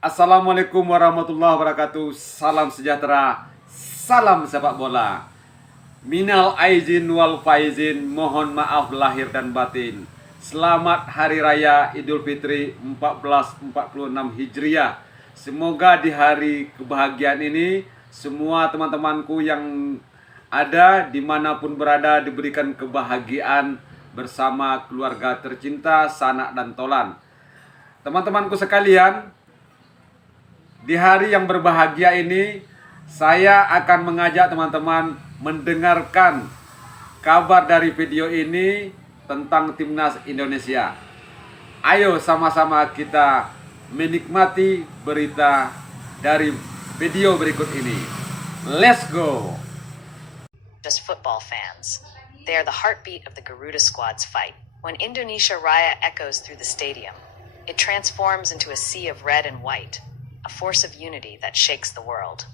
Assalamualaikum warahmatullahi wabarakatuh. Salam sejahtera, salam sepak bola. Minal aizin wal faizin, mohon maaf lahir dan batin. Selamat Hari Raya Idul Fitri 1446 Hijriah. Semoga di hari kebahagiaan ini semua teman-temanku yang ada dimanapun berada diberikan kebahagiaan bersama keluarga tercinta, sanak dan tolan. Teman-temanku sekalian, di hari yang berbahagia ini, saya akan mengajak teman-teman mendengarkan kabar dari video ini tentang Timnas Indonesia. Ayo sama-sama kita menikmati berita dari video berikut ini. Let's go! Just football fans. They are the heartbeat of the Garuda squad's fight. When Indonesia Raya echoes through the stadium, it transforms into a sea of red and white, a force of unity that shakes the world.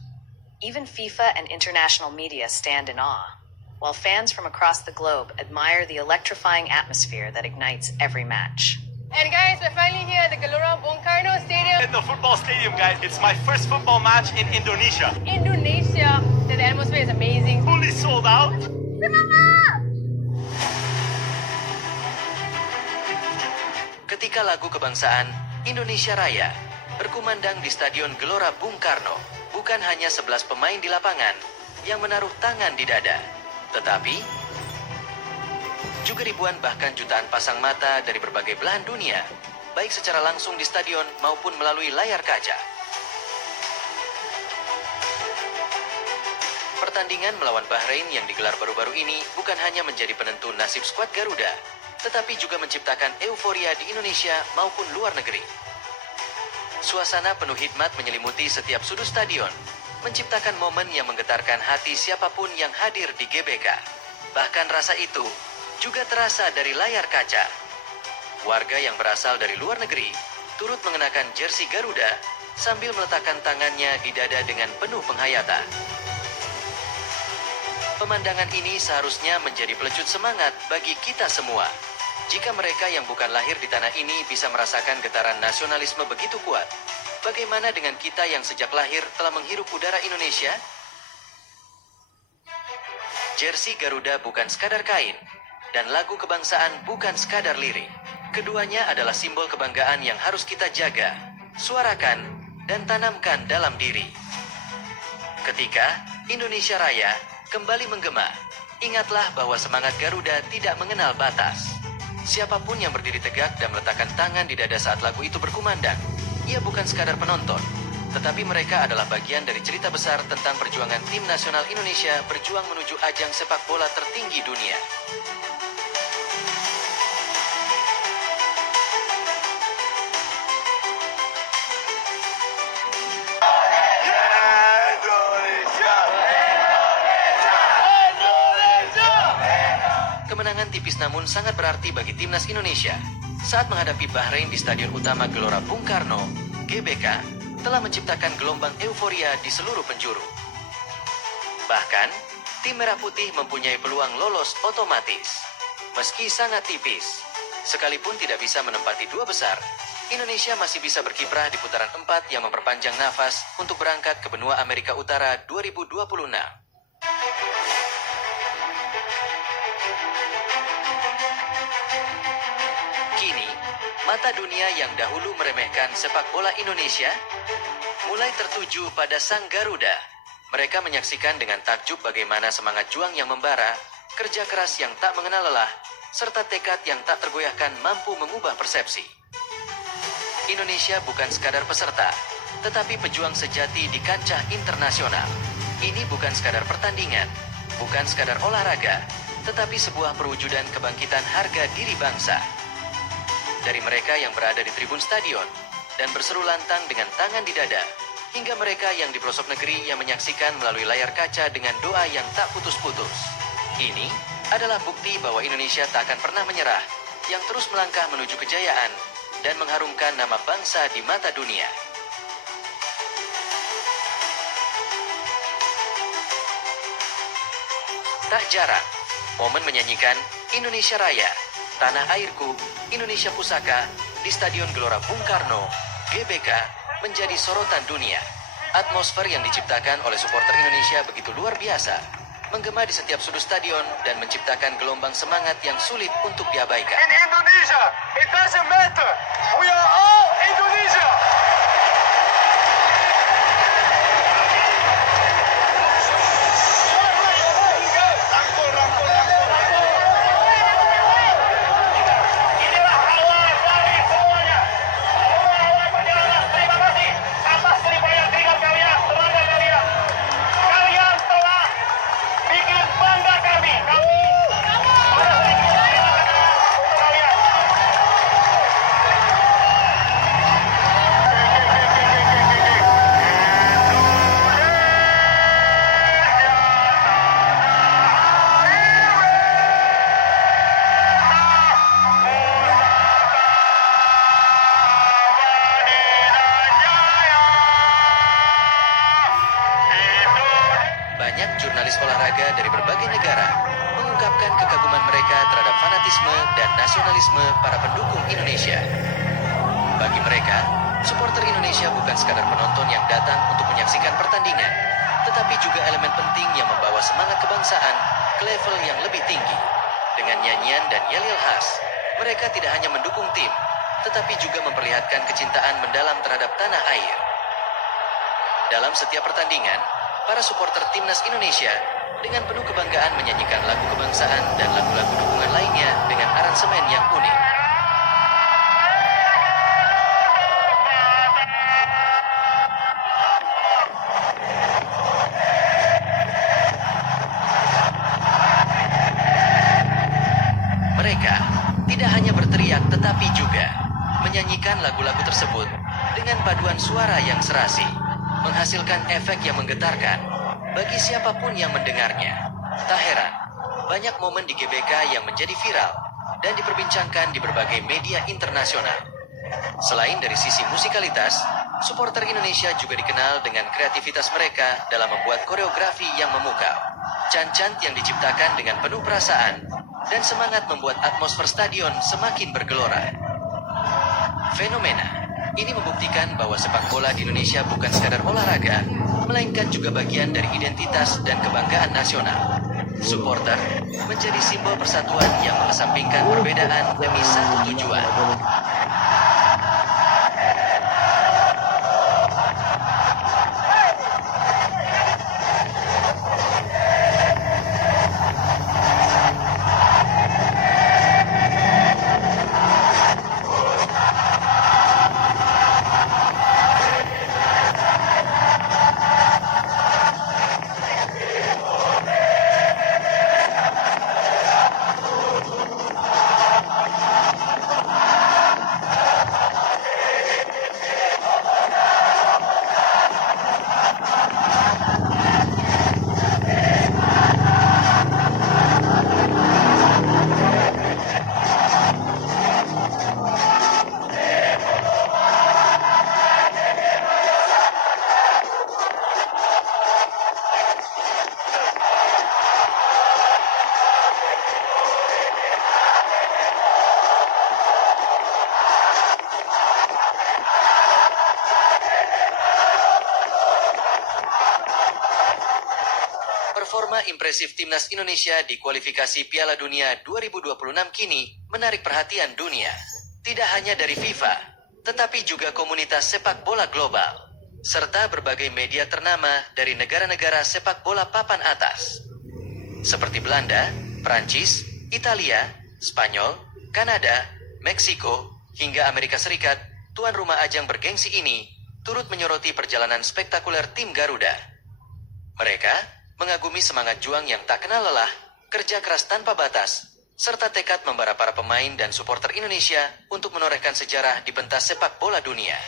Even FIFA and international media stand in awe, while fans from across the globe admire the electrifying atmosphere that ignites every match. And guys, we're finally here at the Gelora Bung Karno Stadium. At the football stadium, guys. It's my first football match in Indonesia. Indonesia. The atmosphere is amazing. Fully sold out. Ketika lagu kebangsaan Indonesia Raya berkumandang di Stadion Gelora Bung Karno, bukan hanya 11 pemain di lapangan yang menaruh tangan di dada, tetapi juga ribuan bahkan jutaan pasang mata dari berbagai belahan dunia, baik secara langsung di stadion maupun melalui layar kaca. Pertandingan melawan Bahrain yang digelar baru-baru ini bukan hanya menjadi penentu nasib skuad Garuda, tetapi juga menciptakan euforia di Indonesia maupun luar negeri. Suasana penuh hikmat menyelimuti setiap sudut stadion, menciptakan momen yang menggetarkan hati siapapun yang hadir di GBK. Bahkan rasa itu juga terasa dari layar kaca. Warga yang berasal dari luar negeri turut mengenakan jersey Garuda sambil meletakkan tangannya di dada dengan penuh penghayatan. Pemandangan ini seharusnya menjadi pelecut semangat bagi kita semua. Jika mereka yang bukan lahir di tanah ini bisa merasakan getaran nasionalisme begitu kuat, bagaimana dengan kita yang sejak lahir telah menghirup udara Indonesia? Jersey Garuda bukan sekadar kain, dan lagu kebangsaan bukan sekadar lirik. Keduanya adalah simbol kebanggaan yang harus kita jaga, suarakan, dan tanamkan dalam diri. Ketika Indonesia Raya kembali menggema, ingatlah bahwa semangat Garuda tidak mengenal batas. Siapapun yang berdiri tegak dan meletakkan tangan di dada saat lagu itu berkumandang, ia bukan sekadar penonton, tetapi mereka adalah bagian dari cerita besar tentang perjuangan tim nasional Indonesia berjuang menuju ajang sepak bola tertinggi dunia. Kemenangan tipis namun sangat berarti bagi timnas Indonesia saat menghadapi Bahrain di Stadion Utama Gelora Bung Karno. GBK telah menciptakan gelombang euforia di seluruh penjuru. Bahkan, tim Merah Putih mempunyai peluang lolos otomatis. Meski sangat tipis, sekalipun tidak bisa menempati dua besar, Indonesia masih bisa berkiprah di putaran 4 yang memperpanjang nafas untuk berangkat ke benua Amerika Utara 2026. Kini, mata dunia yang dahulu meremehkan sepak bola Indonesia mulai tertuju pada sang Garuda. Mereka menyaksikan dengan takjub bagaimana semangat juang yang membara, kerja keras yang tak mengenal lelah, serta tekad yang tak tergoyahkan mampu mengubah persepsi. Indonesia bukan sekadar peserta, tetapi pejuang sejati di kancah internasional. Ini bukan sekadar pertandingan, bukan sekadar olahraga, tetapi sebuah perwujudan kebangkitan harga diri bangsa. Dari mereka yang berada di tribun stadion dan berseru lantang dengan tangan di dada, hingga mereka yang di pelosok negeri yang menyaksikan melalui layar kaca dengan doa yang tak putus-putus. Ini adalah bukti bahwa Indonesia tak akan pernah menyerah, yang terus melangkah menuju kejayaan dan mengharumkan nama bangsa di mata dunia. Tak jarang, momen menyanyikan Indonesia Raya, Tanah Airku, Indonesia Pusaka di Stadion Gelora Bung Karno, GBK, menjadi sorotan dunia. Atmosfer yang diciptakan oleh supporter Indonesia begitu luar biasa, menggema di setiap sudut stadion dan menciptakan gelombang semangat yang sulit untuk diabaikan. In Indonesia, it doesn't matter. We are all Indonesia. Inilah awal dari semuanya. Awal perjalanan. Terima kasih atas jeripaya keringat kalian, tenaga kalian. Kalian telah bikin bangga kami. Untuk kalian. Banyak jurnalis olahraga dari berbagai negara mengungkapkan kekaguman mereka terhadap fanatisme dan nasionalisme para pendukung Indonesia. Bagi mereka, supporter Indonesia bukan sekadar penonton yang datang untuk menyaksikan pertandingan, tetapi juga elemen penting yang membawa semangat kebangsaan ke level yang lebih tinggi. Dengan nyanyian dan yel-yel khas, mereka tidak hanya mendukung tim, tetapi juga memperlihatkan kecintaan mendalam terhadap tanah air. Dalam setiap pertandingan, para supporter timnas Indonesia dengan penuh kebanggaan menyanyikan lagu kebangsaan dan lagu-lagu dukungan lainnya dengan aransemen yang unik. Mereka tidak hanya berteriak tetapi juga menyanyikan lagu-lagu tersebut dengan paduan suara yang serasi, menghasilkan efek yang menggetarkan bagi siapapun yang mendengarnya. Tak heran, banyak momen di GBK yang menjadi viral dan diperbincangkan di berbagai media internasional. Selain dari sisi musikalitas, supporter Indonesia juga dikenal dengan kreativitas mereka dalam membuat koreografi yang memukau. Chant-chant yang diciptakan dengan penuh perasaan dan semangat membuat atmosfer stadion semakin bergelora. Fenomena ini membuktikan bahwa sepak bola di Indonesia bukan sekadar olahraga, melainkan juga bagian dari identitas dan kebanggaan nasional. Supporter menjadi simbol persatuan yang mengesampingkan perbedaan demi satu tujuan. Performa impresif timnas Indonesia di kualifikasi Piala Dunia 2026 kini menarik perhatian dunia. Tidak hanya dari FIFA, tetapi juga komunitas sepak bola global, serta berbagai media ternama dari negara-negara sepak bola papan atas. Seperti Belanda, Prancis, Italia, Spanyol, Kanada, Meksiko, hingga Amerika Serikat, tuan rumah ajang bergengsi ini turut menyoroti perjalanan spektakuler tim Garuda. Mereka mengagumi semangat juang yang tak kenal lelah, kerja keras tanpa batas, serta tekad membara para pemain dan supporter Indonesia untuk menorehkan sejarah di pentas sepak bola dunia.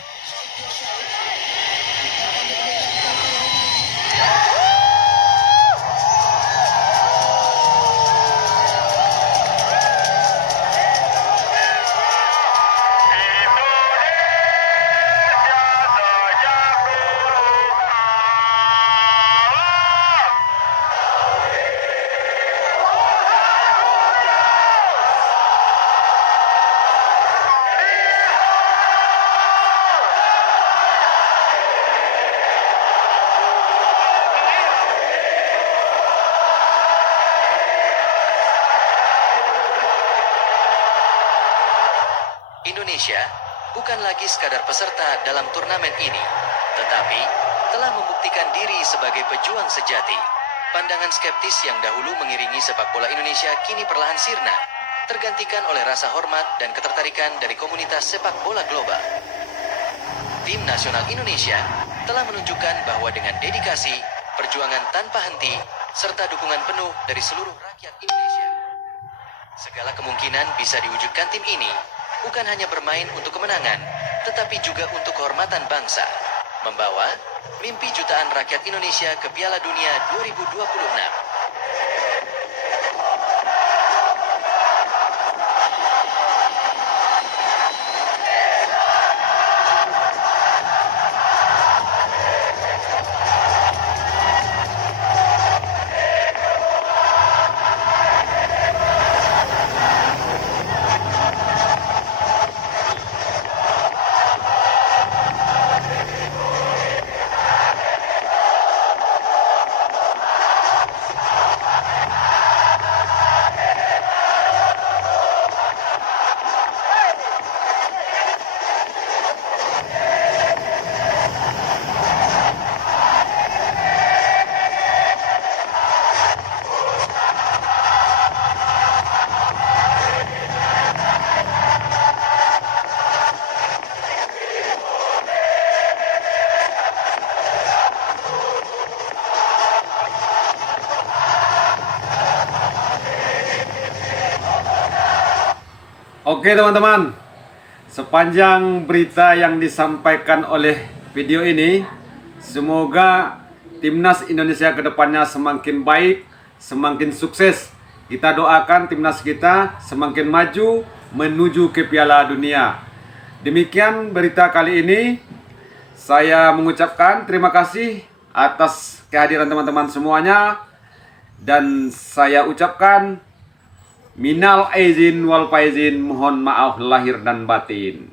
bukan lagi sekadar peserta dalam turnamen ini, tetapi telah membuktikan diri sebagai pejuang sejati. Pandangan skeptis yang dahulu mengiringi sepak bola Indonesia kini perlahan sirna, tergantikan oleh rasa hormat dan ketertarikan dari komunitas sepak bola global. Tim nasional Indonesia telah menunjukkan bahwa dengan dedikasi, perjuangan tanpa henti, serta dukungan penuh dari seluruh rakyat Indonesia, segala kemungkinan bisa diwujudkan tim ini, bukan hanya bermain untuk kemenangan, tetapi juga untuk kehormatan bangsa, membawa mimpi jutaan rakyat Indonesia ke Piala Dunia 2026. Oke teman-teman, sepanjang berita yang disampaikan oleh video ini, semoga timnas Indonesia ke depannya semakin baik, semakin sukses. Kita doakan timnas kita semakin maju menuju ke Piala Dunia. Demikian berita kali ini. Saya mengucapkan terima kasih atas kehadiran teman-teman semuanya, dan saya ucapkan minal aizin wal faizin, mohon maaf lahir dan batin.